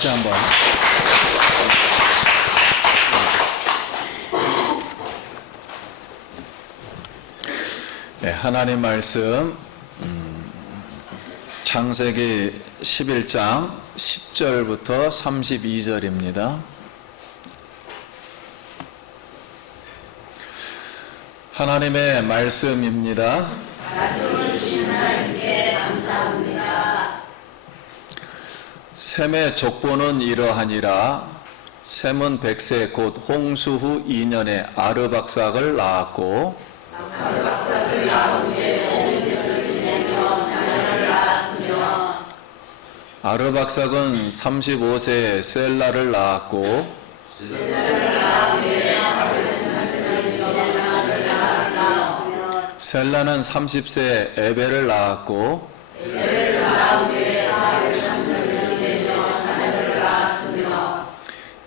다시 한번. 네, 하나님 말씀 창세기 11장 10절부터 32절입니다. 하나님의 말씀입니다. 말씀을 주신 하나님께 감사합니다. 셈의 족보는 이러하니라. 셈은 100세 곧 홍수 후 2년에 아르박삭을 낳았고 아르박삭을 낳은 후에 500년을 지내며 자녀를 낳았으며 아르박삭은 35세에 셀라를 낳았고 셀라를 낳은 후에 430년을 낳았으며 셀라는 30세에 에벨을 낳았고 에벨을 낳은 후에 403년을 지내며 자녀를 낳았으며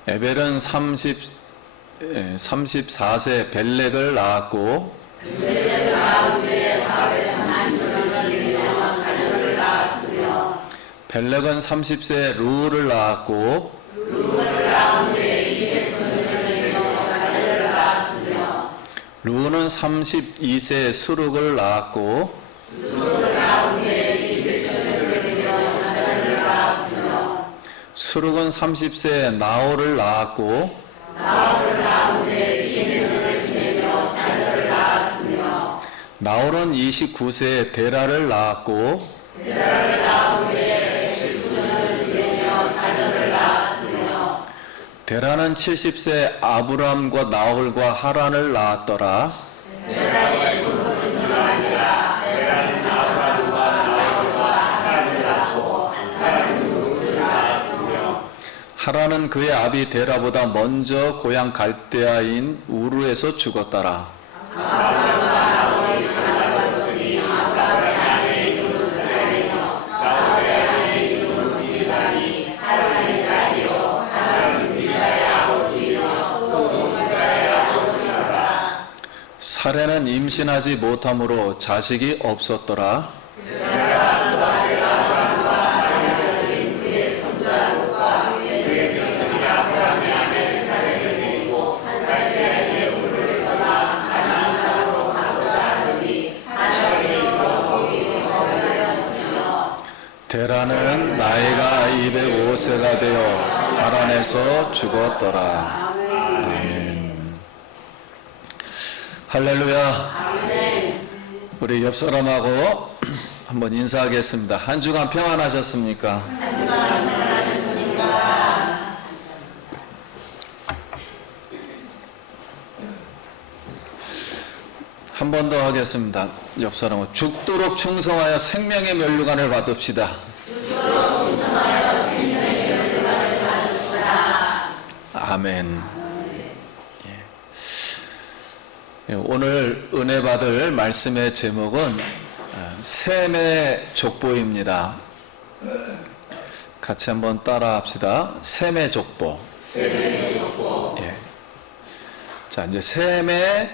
에벨은 34세 벨렉을 낳았고 벨렉을 낳은 후에 430년을 지내며 자녀를 낳았으며 벨렉은 30세에 루를 낳았고 루를 낳은 후에 200년을 지내며 자녀를 낳았으며 루는 32세에 수룩을 낳았고 수룩을 낳은 후에 200년을 지내며 자녀를 낳았으며 수룩은 30세에 나홀을 낳았고 나홀을 낳은 후에 200년을 지내며 자녀를 낳았으며 나홀은 29세에 데라를 낳았고 데라를 낳은 후에 119년을 지내며 자녀를 낳았으며 데라는 70세 아브람과 나홀과 하란을 낳았더라. 데라의 부모는 아니라 데라는 아브람과 나홀과 하란을 낳고 하란은 롯을 낳았으며 하란은 그의 아비 데라보다 먼저 고향 갈대아인 우르에서 죽었더라. 아브람과 나홀이 장가되었으니 아브람의 아내인 롯을 살리며 나홀의 아내인 롯은 빌다니 하란의 딸이요 하란은 빌다의 아버지이며 또 시사의 아버지더라. 사례는 임신하지 못함으로 자식이 없었더라. 데라가 그 아들 아브람과 아내들인 그의 손자 롯과 그의 며느리 아브람의 아내 사례를 데리고 갈대아의 우르를 떠나 가나안 땅으로 가고자 하더니 하란에 이르러 거기 거주하였으며 데라는 나이가 205세가 되어 하란에서 죽었더라. 아멘. 할렐루야. 우리 옆 사람하고 한번 인사하겠습니다. 한 주간 평안하셨습니까? 한 번 더 하겠습니다. 옆 사람은 죽도록 충성하여 생명의 면류관을 받읍시다. 아멘. 예. 오늘 은혜 받을 말씀의 제목은 셈의 족보입니다. 같이 한번 따라 합시다. 셈의 족보. 예. 자, 이제 셈의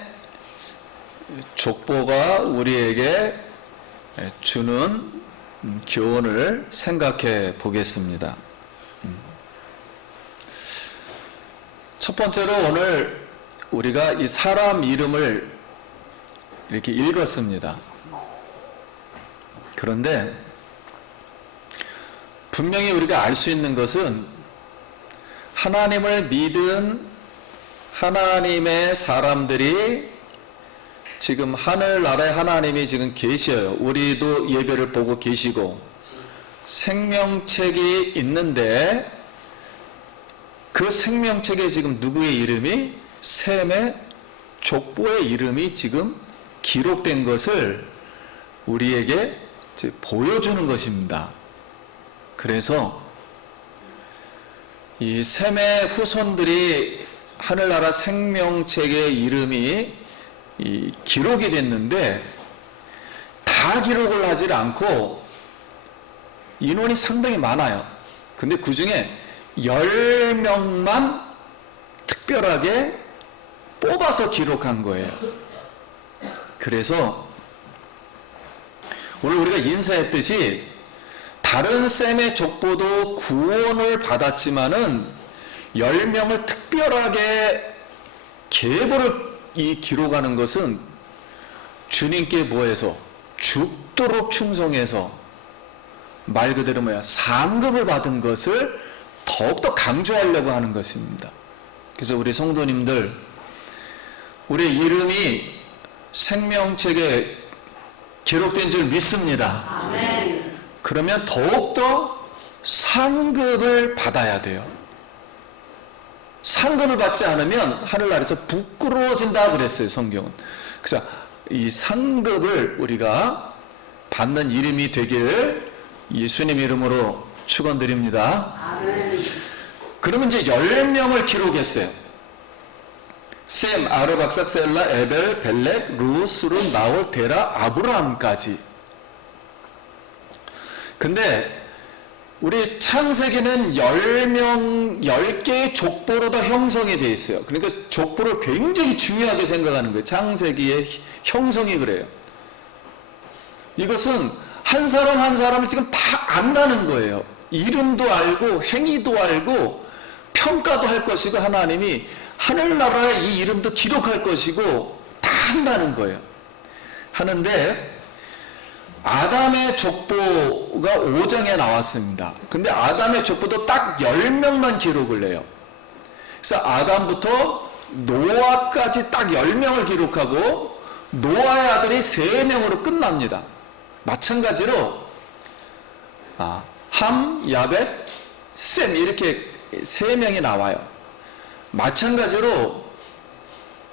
족보가 우리에게 주는 교훈을 생각해 보겠습니다. 첫 번째로 오늘 우리가 이 사람 이름을 이렇게 읽었습니다. 그런데 분명히 우리가 알 수 있는 것은 하나님을 믿은 하나님의 사람들이 지금 하늘나라에 하나님이 지금 계셔요. 우리도 예배를 보고 계시고 생명책이 있는데 그 생명책에 지금 누구의 이름이 셈의 족보의 이름이 지금 기록된 것을 우리에게 보여주는 것입니다. 그래서 이 셈의 후손들이 하늘나라 생명책의 이름이 기록이 됐는데 다 기록을 하지 않고 인원이 상당히 많아요. 근데 그 중에 10명만 특별하게 뽑아서 기록한 거예요. 그래서 오늘 우리가 인사했듯이 다 다른 셈의 족보도 구원을 받았지만은 10명을 특별하게 계보를 기록하는 것은 주님께 뭐해서 죽도록 충성해서 말 그대로 상급을 받은 것을 더욱더 강조하려고 하는 것입니다. 그래서 우리 성도님들, 우리 이름이 생명책에 기록된 줄 믿습니다. 아멘. 그러면 더욱더 상급을 받아야 돼요. 상급을 받지 않으면 하늘나라에서 부끄러워진다 그랬어요, 성경은. 그래서 이 상급을 우리가 받는 이름이 되길 예수님 이름으로 축원드립니다. 아멘. 그러면 이제 10명을 기록했어요. 셈, 아르박삭, 셀라, 에벨, 벨렉, 루, 수룬, 나홀, 데라, 아브라함까지. 근데 우리 창세기는 10개의 족보로 다 형성이 되어 있어요. 그러니까 족보를 굉장히 중요하게 생각하는 거예요. 창세기의 형성이 그래요. 이것은 한 사람 한 사람을 지금 다 안다는 거예요. 이름도 알고 행위도 알고 평가도 할 것이고 하나님이 하늘나라의 이 이름도 기록할 것이고 다 한다는 거예요. 하는데 아담의 족보가 5장에 나왔습니다. 근데 아담의 족보도 딱 10명만 기록을 해요. 그래서 아담부터 노아까지 딱 10명을 기록하고 노아의 아들이 3명으로 끝납니다. 마찬가지로 함, 야벳, 셈 이렇게 3명이 나와요. 마찬가지로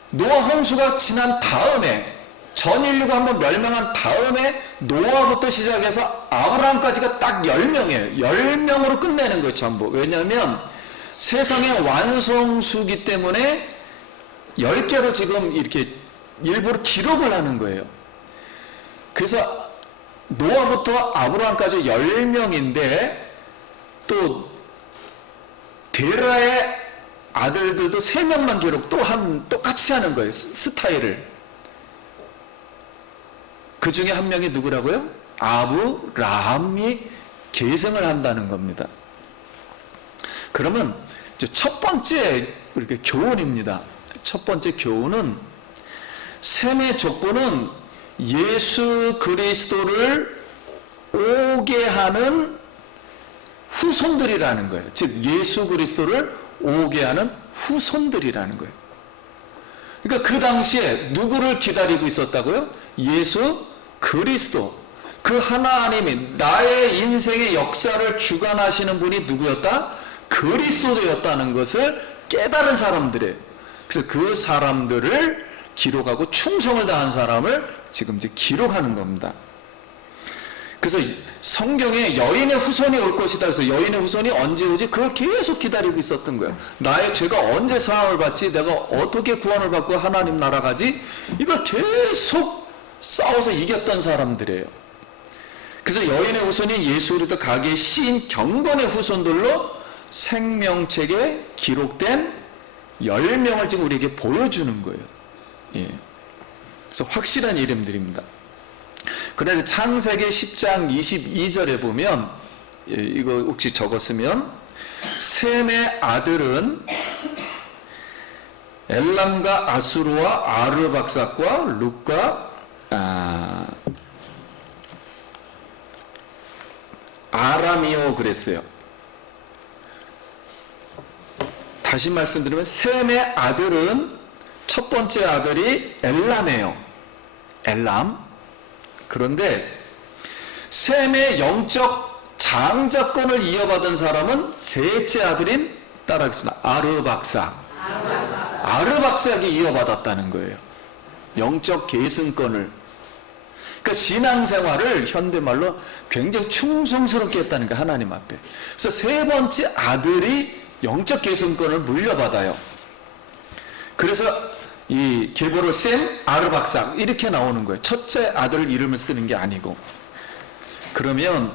노아 홍수가 지난 다음에 전 인류가 한번 멸망한 다음에 노아부터 시작해서 아브라함까지가 딱 10명이에요. 10명으로 끝내는 거예요, 전부. 왜냐하면 세상의 완성수기 때문에 10개로 지금 이렇게 일부러 기록을 하는 거예요. 그래서 노아부터 아브라함까지 10명인데 또 데라의 아들들도 3명만 기록 똑같이 하는 거예요. 스타일을. 그 중에 한 명이 누구라고요? 아브라함이 계승을 한다는 겁니다. 그러면 이제 첫 번째 이렇게 교훈입니다. 첫 번째 교훈은 셈의 족보는 예수 그리스도를 오게 하는 후손들이라는 거예요. 즉 예수 그리스도를 오게 하는 후손들이라는 거예요. 그러니까 그 당시에 누구를 기다리고 있었다고요? 예수 그리스도. 그 하나님이 나의 인생의 역사를 주관하시는 분이 누구였다? 그리스도였다는 것을 깨달은 사람들이에요. 그래서 그 사람들을 기록하고 충성을 다한 사람을 지금 이제 기록하는 겁니다. 그래서 성경에 여인의 후손이 올 것이다. 그래서 여인의 후손이 언제 오지? 그걸 계속 기다리고 있었던 거예요. 나의 죄가 언제 사함을 받지? 내가 어떻게 구원을 받고 하나님 나라 가지? 이걸 계속 싸워서 이겼던 사람들이에요. 그래서 여인의 후손이 예수 그리스도 가게의 시인 경건의 후손들로 생명책에 기록된 10명을 지금 우리에게 보여주는 거예요. 예. 그래서 확실한 이름들입니다. 그런데 창세기 10장 22절에 보면, 예, 이거 혹시 적었으면, 셈의 아들은 엘람과 아수르와 아르박삭과 룻과 아람이요 그랬어요. 다시 말씀드리면 셈의 아들은 첫 번째 아들이 엘람이에요. 엘람. 그런데 셈의 영적 장자권을 이어받은 사람은 셋째 아들인 따라하겠습니다. 아르박삭. 아르박삭이 이어받았다는 거예요. 영적 계승권을. 그러니까 신앙생활을 현대말로 굉장히 충성스럽게 했다는 거예요. 하나님 앞에. 그래서 세 번째 아들이 영적 계승권을 물려받아요. 그래서 이 계보를 셈, 아르박삭 이렇게 나오는 거예요. 첫째 아들 이름을 쓰는 게 아니고. 그러면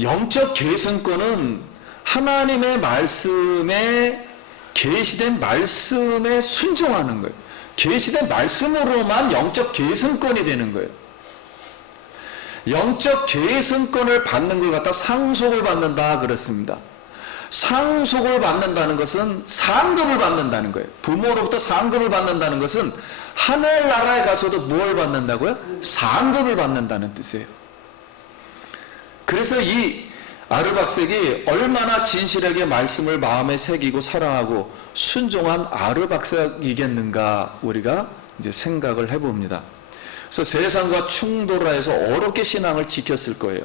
영적 계승권은 하나님의 말씀에 계시된 말씀에 순종하는 거예요. 계시된 말씀으로만 영적 계승권이 되는 거예요. 영적 계승권을 받는 걸 갖다 상속을 받는다 그랬습니다. 상속을 받는다는 것은 상급을 받는다는 거예요. 부모로부터 상급을 받는다는 것은 하늘나라에 가서도 무엇을 받는다고요? 상급을 받는다는 뜻이에요. 그래서 이 아르박색이 얼마나 진실하게 말씀을 마음에 새기고 사랑하고 순종한 아르박색이겠는가 우리가 이제 생각을 해봅니다. 그래서 세상과 충돌하여서 어렵게 신앙을 지켰을 거예요.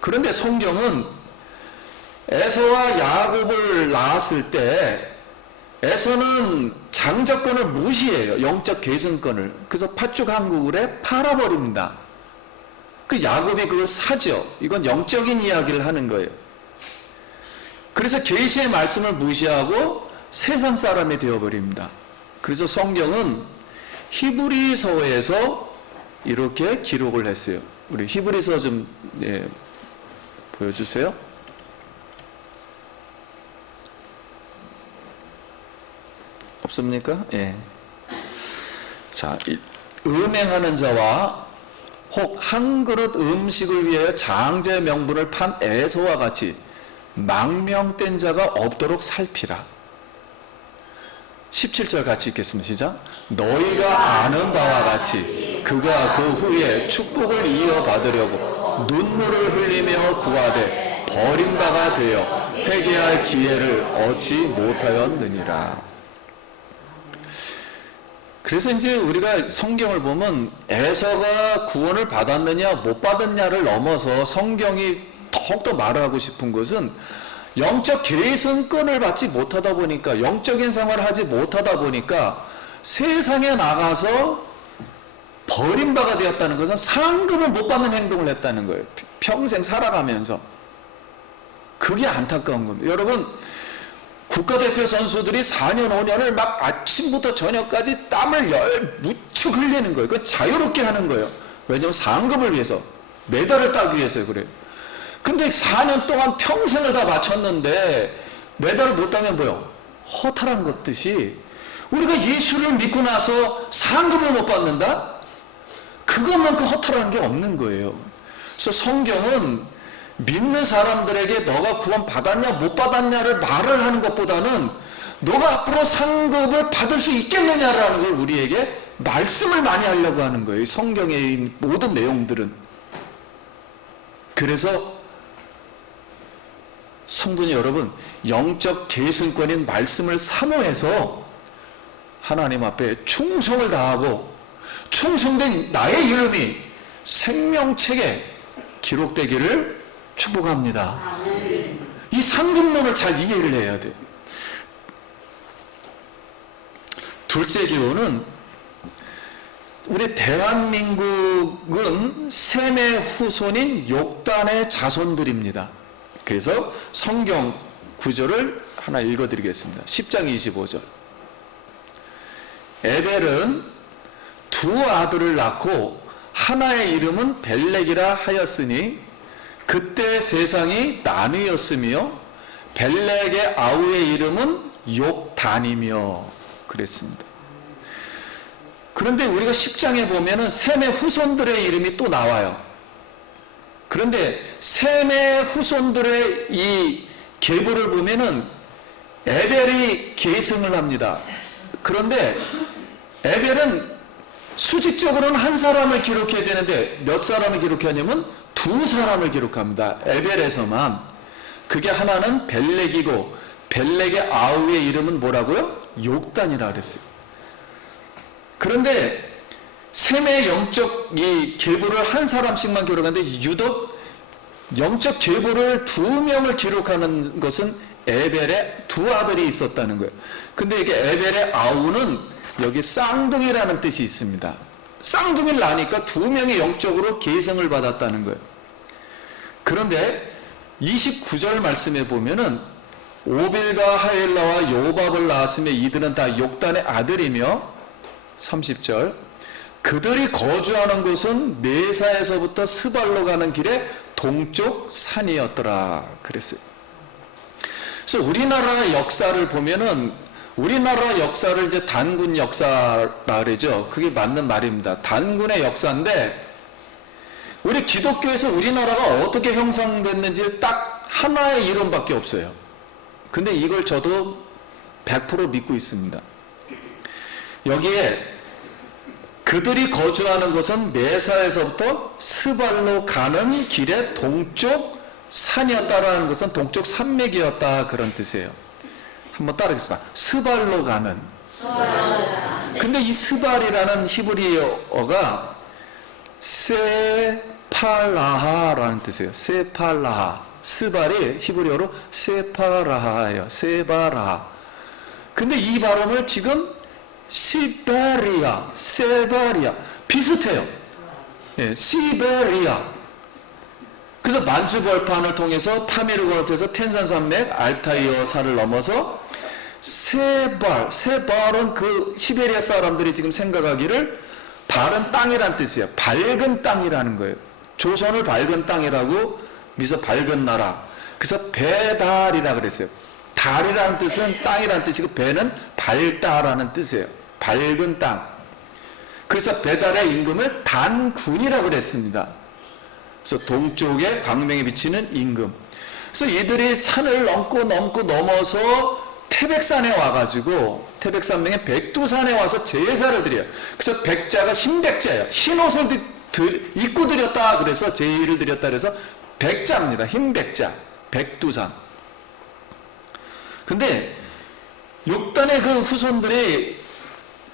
그런데 성경은 에서와 야곱을 낳았을 때 에서는 장자권을 무시해요. 영적 계승권을. 그래서 팥죽 한 그릇에 팔아버립니다. 그 야곱이 그걸 사죠. 이건 영적인 이야기를 하는 거예요. 그래서 계시의 말씀을 무시하고 세상 사람이 되어버립니다. 그래서 성경은 히브리서에서 이렇게 기록을 했어요. 우리 히브리서 좀 보여주세요. 없습니까? 예. 자, 음행하는 자와 혹 한 그릇 음식을 위하여 장자의 명분을 판 에서와 같이 망명된 자가 없도록 살피라. 17절 같이 읽겠습니다. 시작. 너희가 아는 바와 같이 그가 그 후에 축복을 이어받으려고 눈물을 흘리며 구하되 버린 바가 되어 회개할 기회를 얻지 못하였느니라. 그래서 이제 우리가 성경을 보면 에서가 구원을 받았느냐 못 받았냐를 넘어서 성경이 더욱더 말하고 싶은 것은 영적 계승권을 받지 못하다 보니까 영적인 생활을 하지 못하다 보니까 세상에 나가서 버림바가 되었다는 것은 상급을 못 받는 행동을 했다는 거예요. 평생 살아가면서. 그게 안타까운 겁니다. 여러분 국가대표 선수들이 4년 5년을 막 아침부터 저녁까지 땀을 무척 흘리는 거예요. 그건 자유롭게 하는 거예요. 왜냐하면 상급을 위해서 메달을 따기 위해서 그래요. 근데 4년 동안 평생을 다 바쳤는데 메달을 못 따면 뭐요? 허탈한 것 듯이 우리가 예수를 믿고 나서 상급을 못 받는다? 그것만큼 허탈한 게 없는 거예요. 그래서 성경은 믿는 사람들에게 너가 구원 받았냐 못 받았냐를 말을 하는 것보다는 너가 앞으로 상급을 받을 수 있겠느냐라는 걸 우리에게 말씀을 많이 하려고 하는 거예요. 성경의 모든 내용들은. 그래서 성도님 여러분, 영적 계승권인 말씀을 사모해서 하나님 앞에 충성을 다하고 충성된 나의 이름이 생명책에 기록되기를 축복합니다. 이 상급론을 잘 이해를 해야 돼요. 둘째 기호는 우리 대한민국은 셈의 후손인 욕단의 자손들입니다. 그래서 성경 구절을 하나 읽어드리겠습니다. 10장 25절. 에벨은 두 아들을 낳고 하나의 이름은 벨렉이라 하였으니 그때 세상이 나뉘었으며 벨렉의 아우의 이름은 욕단이며 그랬습니다. 그런데 우리가 10장에 보면은 셈의 후손들의 이름이 또 나와요. 그런데 셈의 후손들의 이 계보를 보면은 에벨이 계승을 합니다. 그런데 에벨은 수직적으로는 한 사람을 기록해야 되는데 몇 사람을 기록하냐면 두 사람을 기록합니다. 에벨에서만. 그게 하나는 벨렉이고 벨렉의 아우의 이름은 뭐라고요? 욕단이라 그랬어요. 그런데 셈의 영적 이 계보를 한 사람씩만 기록하는데 유독 영적 계보를 두 명을 기록하는 것은 에벨의 두 아들이 있었다는 거예요. 근데 이게 에벨의 아우는 여기 쌍둥이라는 뜻이 있습니다. 쌍둥이를 낳으니까 두 명이 영적으로 계승을 받았다는 거예요. 그런데 29절 말씀에 보면은 오빌과 하엘라와 요밥을 낳았으며 이들은 다 욕단의 아들이며 30절 그들이 거주하는 곳은 메사에서부터 스발로 가는 길에 동쪽 산이었더라 그랬어요. 그래서 우리나라 역사를 보면은 우리나라 역사를 이제 단군 역사라 그러죠. 그게 맞는 말입니다. 단군의 역사인데 우리 기독교에서 우리나라가 어떻게 형성됐는지 딱 하나의 이론밖에 없어요. 근데 이걸 저도 100% 믿고 있습니다. 여기에 그들이 거주하는 곳은 메사에서부터 스발로 가는 길의 동쪽 산이었다라는 것은 동쪽 산맥이었다, 그런 뜻이에요. 한번 따라하겠습니다. 스발로 가는. 근데 이 스발이라는 히브리어가 세팔라하라는 뜻이에요. 세팔라하. 스발이 히브리어로 세파라하예요. 세바라하. 근데 이 발음을 지금 시베리아, 세바리아 비슷해요. 예, 시베리아. 그래서 만주벌판을 통해서 파미르 건너에서 텐산산맥, 알타이어 산을 넘어서 세발은 그 시베리아 사람들이 지금 생각하기를 바른 땅이란 뜻이에요. 밝은 땅이라는 거예요. 조선을 밝은 땅이라고 미서 밝은 나라. 그래서 배달이라 그랬어요. 달이라는 뜻은 땅이라는 뜻이고 배는 밝다라는 뜻이에요. 밝은 땅. 그래서 배달의 임금을 단군이라 그랬습니다. 그래서 동쪽에 광명에 비치는 임금. 그래서 이들이 산을 넘어서 태백산에 와가지고 태백산명의 백두산에 와서 제사를 드려요. 그래서 백자가 흰백자예요. 흰 옷을 입고 드렸다 그래서 제의를 드렸다 그래서 백자입니다. 흰백자. 백두산. 근데 욕단의 그 후손들이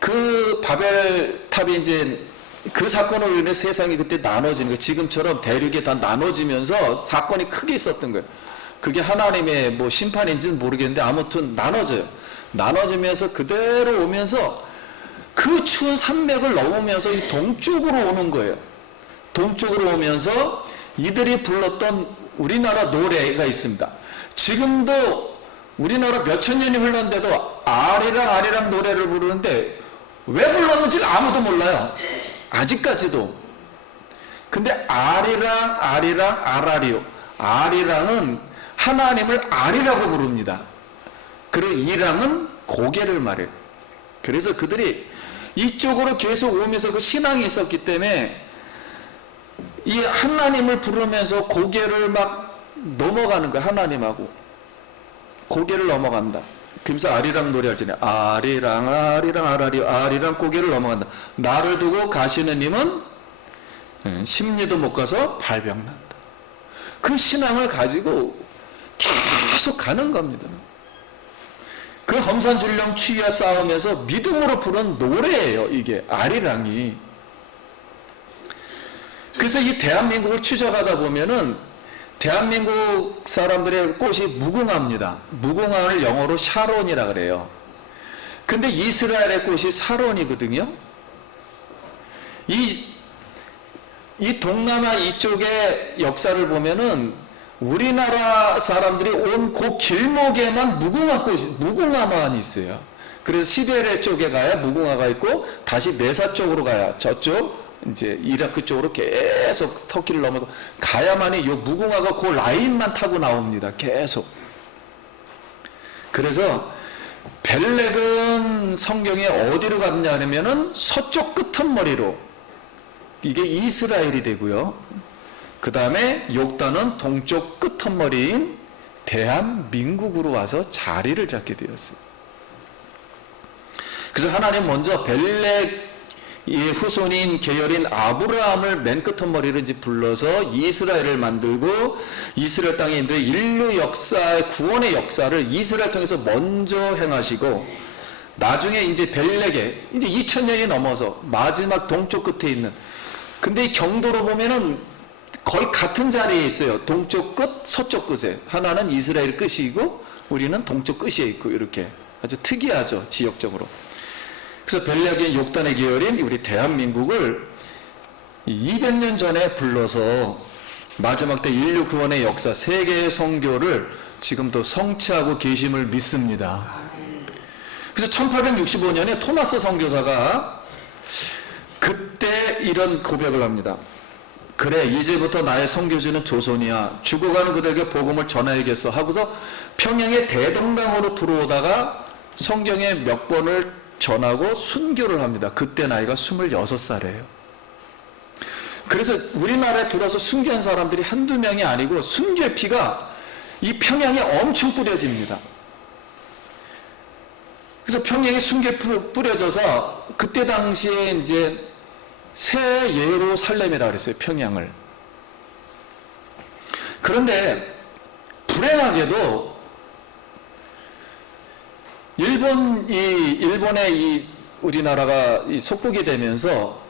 그 바벨탑이 이제 그 사건으로 인해 세상이 그때 나눠지는 거예요. 지금처럼 대륙에 다 나눠지면서 사건이 크게 있었던 거예요. 그게 하나님의 뭐 심판인지는 모르겠는데 아무튼 나눠져요. 나눠지면서 그대로 오면서 그 추운 산맥을 넘으면서 이 동쪽으로 오는 거예요. 동쪽으로 오면서 이들이 불렀던 우리나라 노래가 있습니다. 지금도 우리나라 몇천 년이 흘렀는데도 아리랑 노래를 부르는데 왜 불렀는지 아무도 몰라요. 아직까지도. 근데 아라리오. 아리랑은 하나님을 아리라고 부릅니다. 그리고 이랑은 고개를 말해요. 그래서 그들이 이쪽으로 계속 오면서 그 신앙이 있었기 때문에 이 하나님을 부르면서 고개를 막 넘어가는 거예요. 하나님하고 고개를 넘어간다. 그래서 아리랑 노래할 때는 아리랑 아라리오 아리랑 고개를 넘어간다. 나를 두고 가시는 님은 심리도 못 가서 발병난다. 그 신앙을 가지고 계속 가는 겁니다. 그 험산줄령 추위와 싸우면서 믿음으로 부른 노래예요. 이게 아리랑이. 그래서 이 대한민국을 추적하다 보면은 대한민국 사람들의 꽃이 무궁화입니다. 무궁화를 영어로 샤론이라 그래요. 근데 이스라엘의 꽃이 사론이거든요. 이 동남아 이쪽의 역사를 보면은 우리나라 사람들이 온 그 길목에만 무궁화만 있어요. 그래서 시베리아 쪽에 가야 무궁화가 있고 다시 메사 쪽으로 가야 저쪽 이제 이라크 쪽으로 계속 터키를 넘어서 가야만이 요 무궁화가 그 라인만 타고 나옵니다. 계속. 그래서 벨렉은 성경에 어디로 갔냐 하면은 서쪽 끄트머리로 이게 이스라엘이 되고요. 그 다음에 욕단은 동쪽 끄트머리인 대한민국으로 와서 자리를 잡게 되었어요. 그래서 하나님 먼저 벨렉 이 후손인 계열인 아브라함을 맨 끄트머리로 이제 불러서 이스라엘을 만들고 이스라엘 땅에 있는 인류 역사의 구원의 역사를 이스라엘 통해서 먼저 행하시고 나중에 이제 벨렉에 이제 2000년이 넘어서 마지막 동쪽 끝에 있는 근데 이 경도로 보면은 거의 같은 자리에 있어요. 동쪽 끝, 서쪽 끝에. 하나는 이스라엘 끝이고 우리는 동쪽 끝에 있고 이렇게 아주 특이하죠. 지역적으로. 그래서 벨렉의 욕단의 계열인 우리 대한민국을 200년 전에 불러서 마지막 때 인류 구원의 역사, 세계의 선교를 지금도 성취하고 계심을 믿습니다. 그래서 1865년에 토마스 선교사가 그때 이런 고백을 합니다. 그래 이제부터 나의 선교지는 조선이야. 죽어가는 그들에게 복음을 전하야겠어 하고서 평양의 대동강으로 들어오다가 성경의 몇 권을 전하고 순교를 합니다. 그때 나이가 26살이에요. 그래서 우리나라에 들어서 순교한 사람들이 한두 명이 아니고 순교의 피가 이 평양에 엄청 뿌려집니다. 그래서 평양에 순교의 뿌려져서 그때 당시에 이제 새 예루살렘이라고 그랬어요. 평양을. 그런데 불행하게도 일본의 우리나라가 속국이 되면서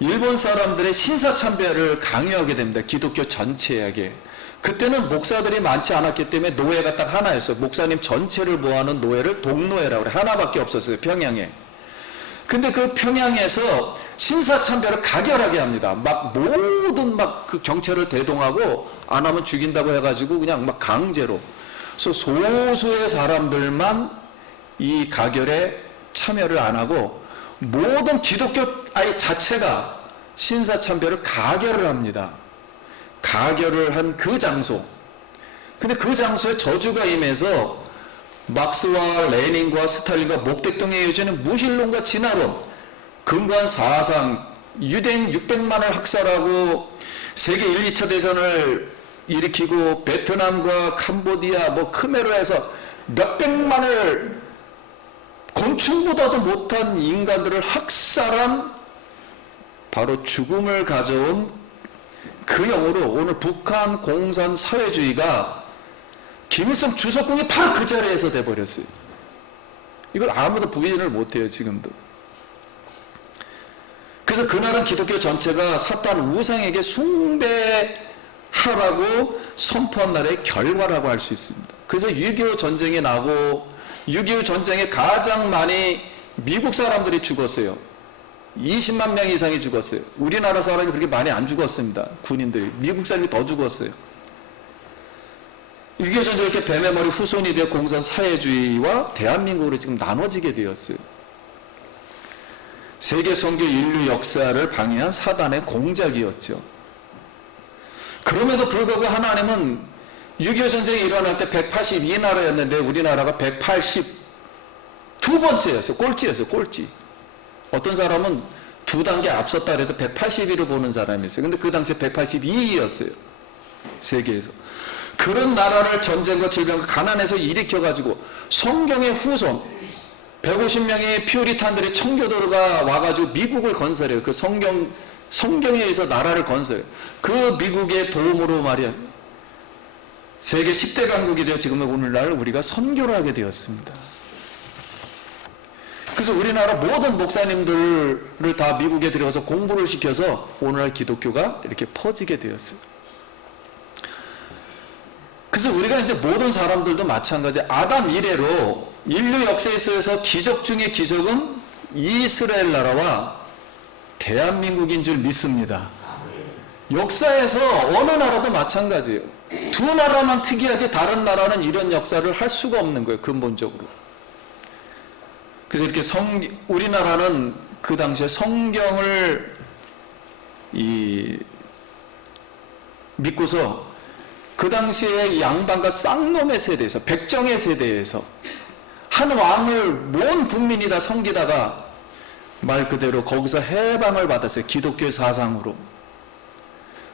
일본 사람들의 신사참배를 강요하게 됩니다. 기독교 전체에게. 그때는 목사들이 많지 않았기 때문에 노예가 딱 하나였어요. 목사님 전체를 모아놓은 노예를 동노예라고 그래. 하나밖에 없었어요. 평양에. 근데 그 평양에서 신사참배를 가결하게 합니다. 막 모든 그 경찰을 대동하고 안 하면 죽인다고 해가지고 그냥 막 강제로. 그래서 소수의 사람들만 이 가결에 참여를 안 하고 모든 기독교 아예 자체가 신사참배를 가결을 합니다. 가결을 한 그 장소. 근데 그 장소에 저주가 임해서 막스와 레닌과 스탈린과 목대통에 이어지는 무신론과 진화론, 근거한 사상, 유대인 600만을 학살하고 세계 1, 2차 대전을 일으키고 베트남과 캄보디아, 크메르에서 몇백만을 곤충보다도 못한 인간들을 학살한 바로 죽음을 가져온 그 영으로 오늘 북한 공산 사회주의가 김일성 주석궁이 바로 그 자리에서 돼버렸어요. 이걸 아무도 부인을 못해요. 지금도. 그래서 그날은 기독교 전체가 사탄 우상에게 숭배하라고 선포한 날의 결과라고 할 수 있습니다. 그래서 6.25 전쟁이 나고 6.25 전쟁에 가장 많이 미국 사람들이 죽었어요. 20만 명 이상이 죽었어요. 우리나라 사람이 그렇게 많이 안 죽었습니다. 군인들이. 미국 사람이 더 죽었어요. 6.25 전쟁 이렇게 뱀의 머리 후손이 되어 공산 사회주의와 대한민국으로 지금 나눠지게 되었어요. 세계 선교 인류 역사를 방해한 사단의 공작이었죠. 그럼에도 불구하고 하나님은 6.25 전쟁이 일어날 때 182나라였는데 우리나라가 182번째였어요. 꼴찌였어요. 꼴찌. 어떤 사람은 두 단계 앞섰다 그래도 181을 보는 사람이 있어요. 근데 그 당시에 182였어요. 세계에서. 그런 나라를 전쟁과 질병과 가난에서 일으켜가지고 성경의 후손 150명의 퓨리탄들이 청교도가 와가지고 미국을 건설해요. 그 성경에 의해서 나라를 건설해요. 그 미국의 도움으로 말이야 세계 10대 강국이 되어 지금의 오늘날 우리가 선교를 하게 되었습니다. 그래서 우리나라 모든 목사님들을 다 미국에 들어가서 공부를 시켜서 오늘날 기독교가 이렇게 퍼지게 되었어요. 그래서 우리가 이제 모든 사람들도 마찬가지 아담 이래로 인류 역사에 있어서 기적 중의 기적은 이스라엘 나라와 대한민국인 줄 믿습니다. 역사에서 어느 나라도 마찬가지예요. 두 나라만 특이하지 다른 나라는 이런 역사를 할 수가 없는 거예요. 근본적으로. 그래서 이렇게 우리나라는 그 당시에 성경을 믿고서 그 당시에 양반과 쌍놈의 세대에서 백정의 세대에서 한 왕을 온 국민이 다 섬기다가 말 그대로 거기서 해방을 받았어요. 기독교 사상으로.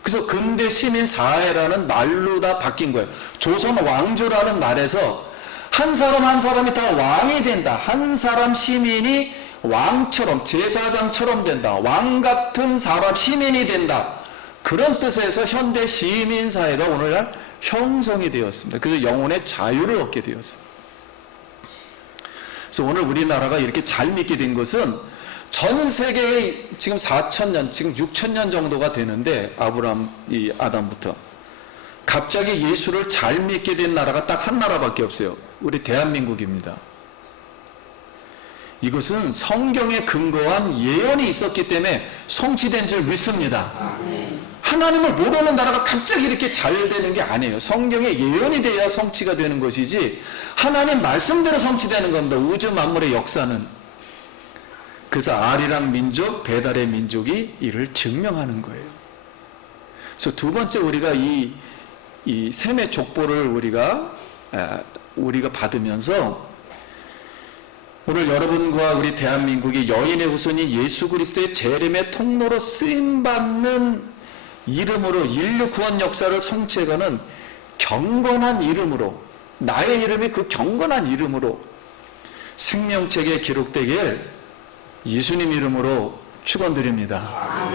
그래서 근대 시민 사회라는 말로 다 바뀐 거예요. 조선 왕조라는 말에서 한 사람 한 사람이 다 왕이 된다. 한 사람 시민이 왕처럼 제사장처럼 된다. 왕 같은 사람 시민이 된다. 그런 뜻에서 현대 시민사회가 오늘날 형성이 되었습니다. 그래서 영혼의 자유를 얻게 되었습니다. 그래서 오늘 우리나라가 이렇게 잘 믿게 된 것은 전 세계에 지금 4,000년, 지금 6,000년 정도가 되는데 아담부터 갑자기 예수를 잘 믿게 된 나라가 딱 한 나라밖에 없어요. 우리 대한민국입니다. 이것은 성경에 근거한 예언이 있었기 때문에 성취된 줄 믿습니다. 하나님을 모르는 나라가 갑자기 이렇게 잘 되는 게 아니에요. 성경에 예언이 돼야 성취가 되는 것이지 하나님 말씀대로 성취되는 겁니다. 우주 만물의 역사는. 그래서 아리랑 민족, 배달의 민족이 이를 증명하는 거예요. 그래서 두 번째 우리가 이 셈의 족보를 우리가 받으면서 오늘 여러분과 우리 대한민국이 여인의 후손인 예수 그리스도의 재림의 통로로 쓰임받는 이름으로 인류 구원 역사를 성취해가는 경건한 이름으로, 나의 이름이 그 경건한 이름으로 생명책에 기록되길 예수님 이름으로 축원드립니다.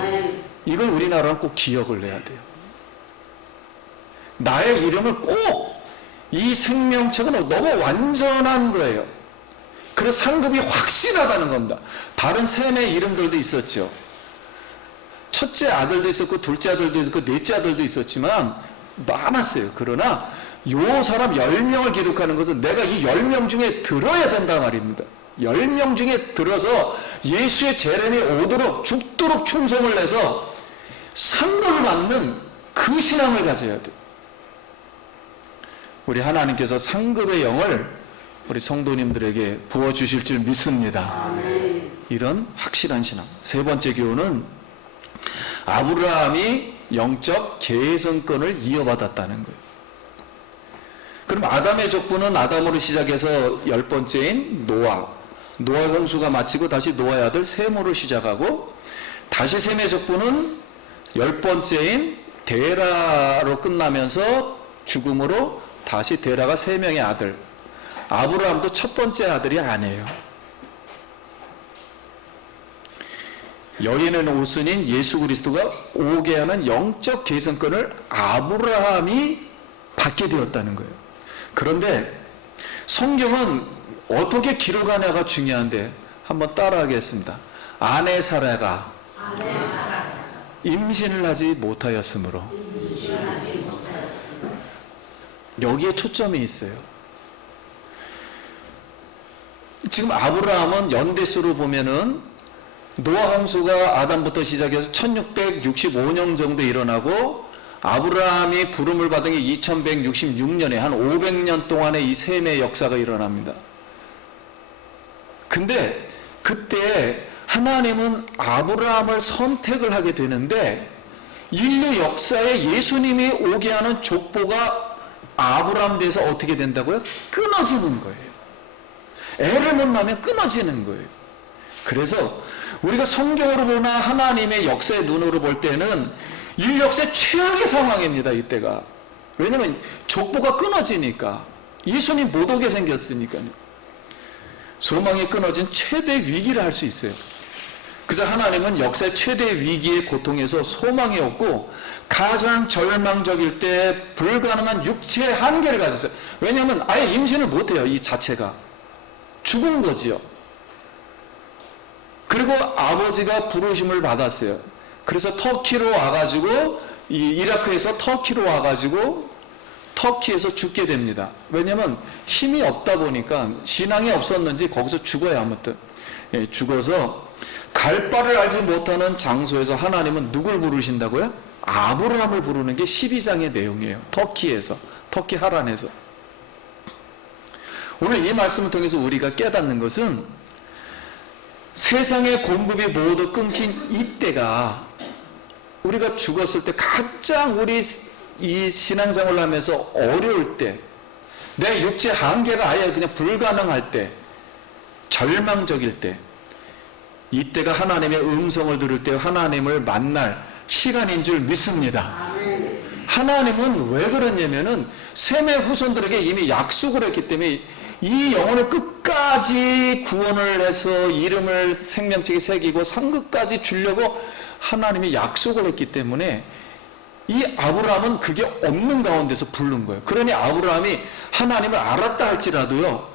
이걸 우리나라는 꼭 기억을 해야 돼요. 나의 이름을 꼭, 이 생명책은 너무 완전한 거예요. 그래서 상급이 확실하다는 겁니다. 다른 셈의 이름들도 있었죠. 첫째 아들도 있었고 둘째 아들도 있었고 넷째 아들도 있었지만 많았어요. 그러나 요 사람 10명을 기록하는 것은 내가 이 10명 중에 들어야 된단 말입니다. 10명 중에 들어서 예수의 재림이 오도록 죽도록 충성을 해서 상급을 받는 그 신앙을 가져야 돼요. 우리 하나님께서 상급의 영을 우리 성도님들에게 부어주실 줄 믿습니다. 이런 확실한 신앙. 세 번째 교훈은 아브라함이 영적 계승권을 이어받았다는 거예요. 그럼 아담의 족보는 아담으로 시작해서 10번째인 노아 홍수가 마치고 다시 노아의 아들 셈으로 시작하고, 다시 셈의 족보는 10번째인 데라로 끝나면서 죽음으로 다시 데라가 3명의 아들, 아브라함도 첫 번째 아들이 아니에요. 여인의 후손인 예수 그리스도가 오게 하는 영적 계승권을 아브라함이 받게 되었다는 거예요. 그런데 성경은 어떻게 기록하냐가 중요한데 한번 따라하겠습니다. 아내 사라가 임신을 하지 못하였으므로. 여기에 초점이 있어요. 지금 아브라함은 연대수로 보면은 노아 홍수가 아담부터 시작해서 1665년 정도 일어나고, 아브라함이 부름을 받은 게 2166년에 한 500년 동안의 이 셈의 역사가 일어납니다. 근데 그때 하나님은 아브라함을 선택을 하게 되는데, 인류 역사에 예수님이 오게 하는 족보가 아브라함 돼서 어떻게 된다고요? 끊어지는 거예요. 애를 못 낳으면 끊어지는 거예요. 그래서 우리가 성경으로 보나 하나님의 역사의 눈으로 볼 때는 인류 역사의 최악의 상황입니다. 이때가. 왜냐하면 족보가 끊어지니까, 예수님 못 오게 생겼으니까요. 소망이 끊어진 최대 위기를 할 수 있어요. 그래서 하나님은 역사의 최대 위기의 고통에서 소망이 없고 가장 절망적일 때 불가능한 육체의 한계를 가졌어요. 왜냐하면 아예 임신을 못해요. 이 자체가 죽은 거지요. 그리고 아버지가 부르심을 받았어요. 그래서 터키로 와가지고, 이 이라크에서 터키로 와가지고 터키에서 죽게 됩니다. 왜냐하면 힘이 없다 보니까, 신앙이 없었는지 거기서 죽어요. 아무튼 죽어서 갈 바를 알지 못하는 장소에서 하나님은 누굴 부르신다고요? 아브라함을 부르는 게 12장의 내용이에요. 터키에서, 터키 하란에서. 오늘 이 말씀을 통해서 우리가 깨닫는 것은, 세상의 공급이 모두 끊긴 이때가, 우리가 죽었을 때 가장 우리 이 신앙생활을 하면서 어려울 때, 내 육체 한계가 아예 그냥 불가능할 때, 절망적일 때, 이때가 하나님의 음성을 들을 때 하나님을 만날 시간인 줄 믿습니다. 하나님은 왜 그러냐면은 셈의 후손들에게 이미 약속을 했기 때문에, 이 영혼을 끝까지 구원을 해서 이름을 생명책에 새기고 상급까지 주려고 하나님이 약속을 했기 때문에, 이 아브라함은 그게 없는 가운데서 부른 거예요. 그러니 아브라함이 하나님을 알았다 할지라도요,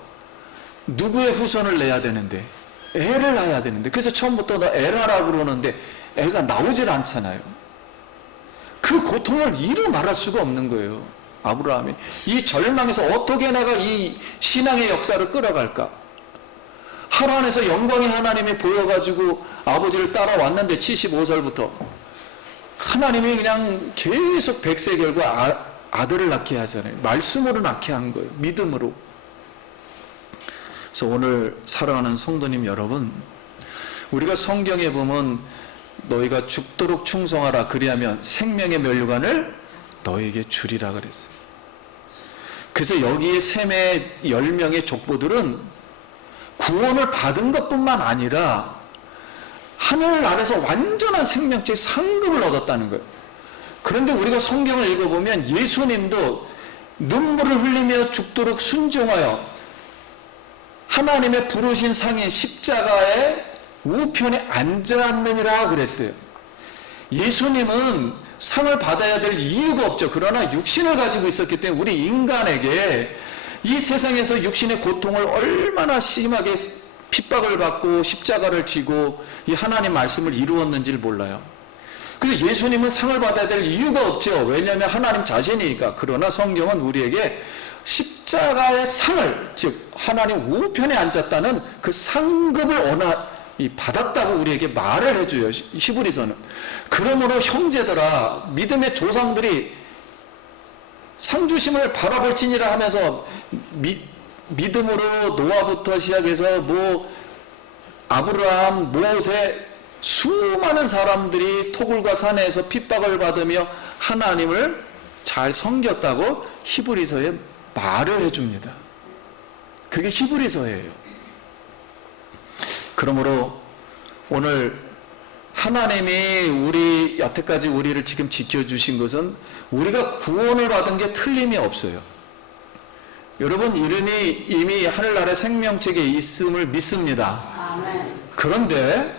누구의 후손을 내야 되는데, 애를 낳아야 되는데, 그래서 처음부터 너 애라라고 그러는데 애가 나오질 않잖아요. 그 고통을 이루 말할 수가 없는 거예요. 아브라함이 이 절망에서 어떻게 내가 이 신앙의 역사를 끌어갈까? 하란에서 영광의 하나님이 보여가지고 아버지를 따라왔는데 75살부터 하나님이 그냥 계속 백세결과 아들을 낳게 하잖아요. 말씀으로 낳게 한 거예요. 믿음으로. 그래서 오늘 사랑하는 성도님 여러분, 우리가 성경에 보면 너희가 죽도록 충성하라, 그리하면 생명의 면류관을 너에게 주리라 그랬어요. 그래서 여기에 셈의 10명의 족보들은 구원을 받은 것뿐만 아니라 하늘 아래서 완전한 생명체의 상급을 얻었다는 거예요. 그런데 우리가 성경을 읽어보면 예수님도 눈물을 흘리며 죽도록 순종하여 하나님의 부르신 상인 십자가의 우편에 앉았느니라 그랬어요. 예수님은 상을 받아야 될 이유가 없죠. 그러나 육신을 가지고 있었기 때문에 우리 인간에게 이 세상에서 육신의 고통을 얼마나 심하게 핍박을 받고 십자가를 지고 이 하나님 말씀을 이루었는지를 몰라요. 그래서 예수님은 상을 받아야 될 이유가 없죠. 왜냐하면 하나님 자신이니까. 그러나 성경은 우리에게 십자가의 상을, 즉 하나님 우편에 앉았다는 그 상급을 받았다고 우리에게 말을 해줘요. 히브리서는. 그러므로 형제들아, 믿음의 조상들이 상주심을 바라볼지니라 하면서 믿음으로 노아부터 시작해서 아브라함, 모세, 수많은 사람들이 토굴과 산에서 핍박을 받으며 하나님을 잘 섬겼다고 히브리서에 말을 해줍니다. 그게 히브리서예요. 그러므로 오늘 하나님이 여태까지 우리를 지금 지켜주신 것은 우리가 구원을 받은 게 틀림이 없어요. 여러분 이름이 이미 하늘나라의 생명책에 있음을 믿습니다. 그런데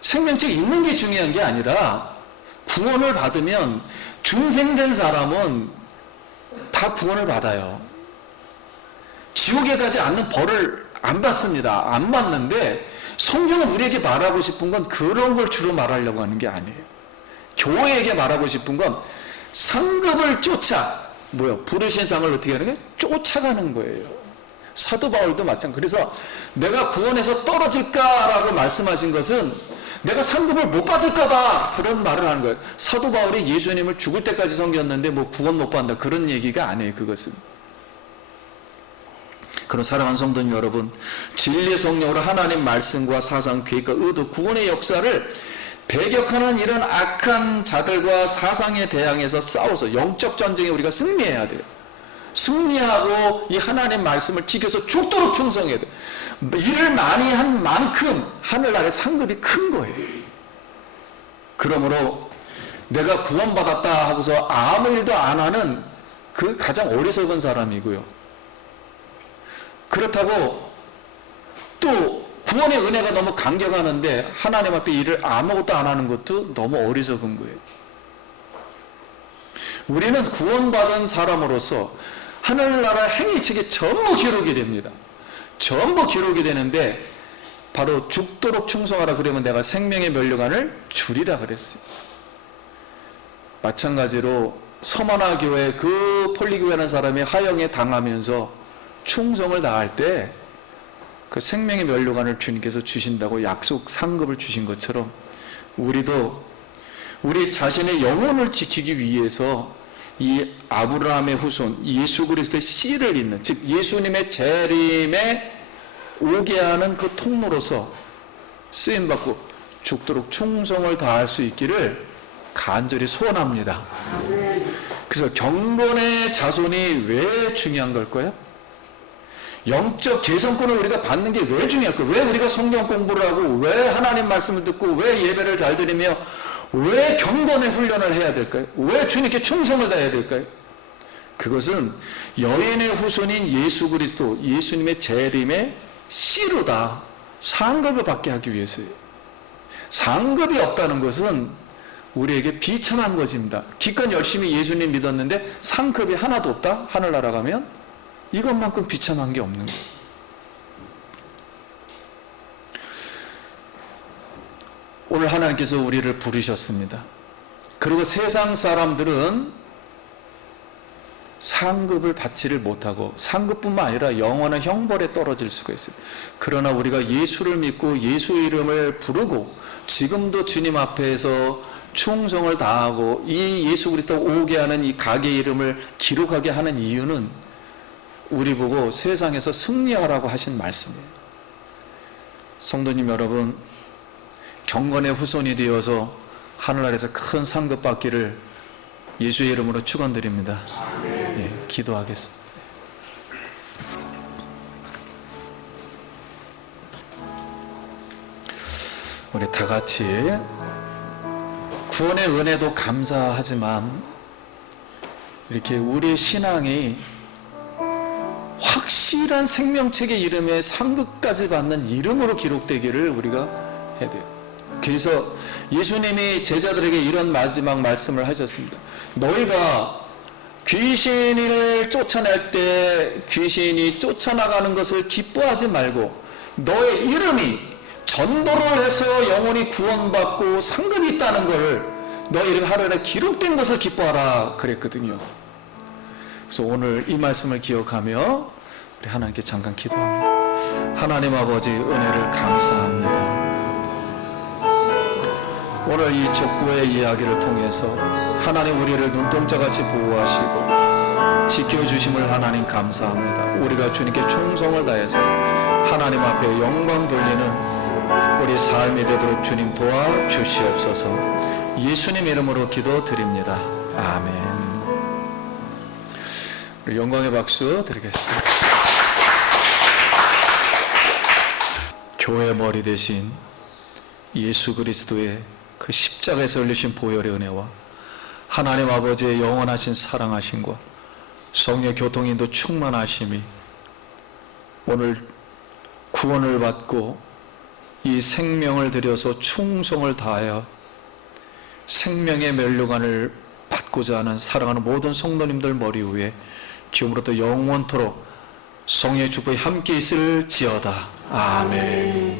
생명책에 있는 게 중요한 게 아니라 구원을 받으면 중생된 사람은 다 구원을 받아요. 지옥에 가지 않는 벌을 안 받습니다. 안 받는데 성경은 우리에게 말하고 싶은 건 그런 걸 주로 말하려고 하는 게 아니에요. 교회에게 말하고 싶은 건 상급을 부르신 상을 어떻게 하는 거예요? 쫓아가는 거예요. 사도 바울도 마찬가지. 그래서 내가 구원에서 떨어질까라고 말씀하신 것은 내가 상급을 못 받을까봐 그런 말을 하는 거예요. 사도 바울이 예수님을 죽을 때까지 섬겼는데 구원 못 받는다 그런 얘기가 아니에요. 그것은. 그런 사랑하는 성도님 여러분, 진리의 성령으로 하나님 말씀과 사상, 계획과 의도, 구원의 역사를 배격하는 이런 악한 자들과 사상에 대항해서 싸워서 영적 전쟁에 우리가 승리해야 돼요. 승리하고 이 하나님 말씀을 지켜서 죽도록 충성해야 돼요. 일을 많이 한 만큼 하늘나라의 상급이 큰 거예요. 그러므로 내가 구원받았다 하고서 아무 일도 안 하는 그 가장 어리석은 사람이고요. 그렇다고 또 구원의 은혜가 너무 강경하는데 하나님 앞에 일을 아무것도 안 하는 것도 너무 어리석은 거예요. 우리는 구원받은 사람으로서 하늘나라 행위책에 전부 기록이 됩니다. 전부 기록이 되는데 바로 죽도록 충성하라 그러면 내가 생명의 면류관을 주리라 그랬어요. 마찬가지로 서머나 교회 그 폴리교회라는 사람이 하영에 당하면서 충성을 다할 때 그 생명의 면류관을 주님께서 주신다고 약속 상급을 주신 것처럼 우리도 우리 자신의 영혼을 지키기 위해서 이 아브라함의 후손 예수 그리스도의 씨를 잇는, 즉 예수님의 재림에 오게 하는 그 통로로서 쓰임받고 죽도록 충성을 다할 수 있기를 간절히 소원합니다. 그래서 경건의 자손이 왜 중요한 걸까요? 영적 개성권을 우리가 받는 게 왜 중요할까요? 왜 우리가 성경 공부를 하고, 왜 하나님 말씀을 듣고, 왜 예배를 잘 드리며, 왜 경건의 훈련을 해야 될까요? 왜 주님께 충성을 다해야 될까요? 그것은 여인의 후손인 예수 그리스도, 예수님의 재림의 씨로다 상급을 받게 하기 위해서예요. 상급이 없다는 것은 우리에게 비참한 것입니다. 기껏 열심히 예수님 믿었는데 상급이 하나도 없다? 하늘나라 가면? 이것만큼 비참한 게 없는 거예요. 오늘 하나님께서 우리를 부르셨습니다. 그리고 세상 사람들은 상급을 받지를 못하고 상급뿐만 아니라 영원한 형벌에 떨어질 수가 있어요. 그러나 우리가 예수를 믿고 예수 이름을 부르고 지금도 주님 앞에서 충성을 다하고 이 예수 그리스도 오게 하는 이 가게의 이름을 기록하게 하는 이유는 우리 보고 세상에서 승리하라고 하신 말씀이에요. 성도님 여러분, 경건의 후손이 되어서 하늘나라에서 큰 상급 받기를 예수의 이름으로 축원드립니다. 예, 기도하겠습니다. 우리 다 같이 구원의 은혜도 감사하지만 이렇게 우리의 신앙이 확실한 생명책의 이름에 상급까지 받는 이름으로 기록되기를 우리가 해야 돼요. 그래서 예수님이 제자들에게 이런 마지막 말씀을 하셨습니다. 너희가 귀신을 쫓아낼 때 귀신이 쫓아나가는 것을 기뻐하지 말고 너의 이름이 전도를 해서 영혼이 구원받고 상급이 있다는 것을 너의 이름 하루에 기록된 것을 기뻐하라 그랬거든요. 그래서 오늘 이 말씀을 기억하며 우리 하나님께 잠깐 기도합니다. 하나님 아버지 은혜를 감사합니다. 오늘 이 족구의 이야기를 통해서 하나님 우리를 눈동자같이 보호하시고 지켜주심을 하나님 감사합니다. 우리가 주님께 충성을 다해서 하나님 앞에 영광 돌리는 우리 삶이 되도록 주님 도와주시옵소서. 예수님 이름으로 기도드립니다. 아멘. 우리 영광의 박수 드리겠습니다. 교회 머리 대신 예수 그리스도의 그 십자가에서 흘리신 보혈의 은혜와 하나님 아버지의 영원하신 사랑하심과 성령의 교통인도 충만하심이 오늘 구원을 받고 이 생명을 들여서 충성을 다하여 생명의 면류관을 받고자 하는 사랑하는 모든 성도님들 머리 위에 지금부터 영원토록 성령의 축복이 함께 있을지어다. 아멘.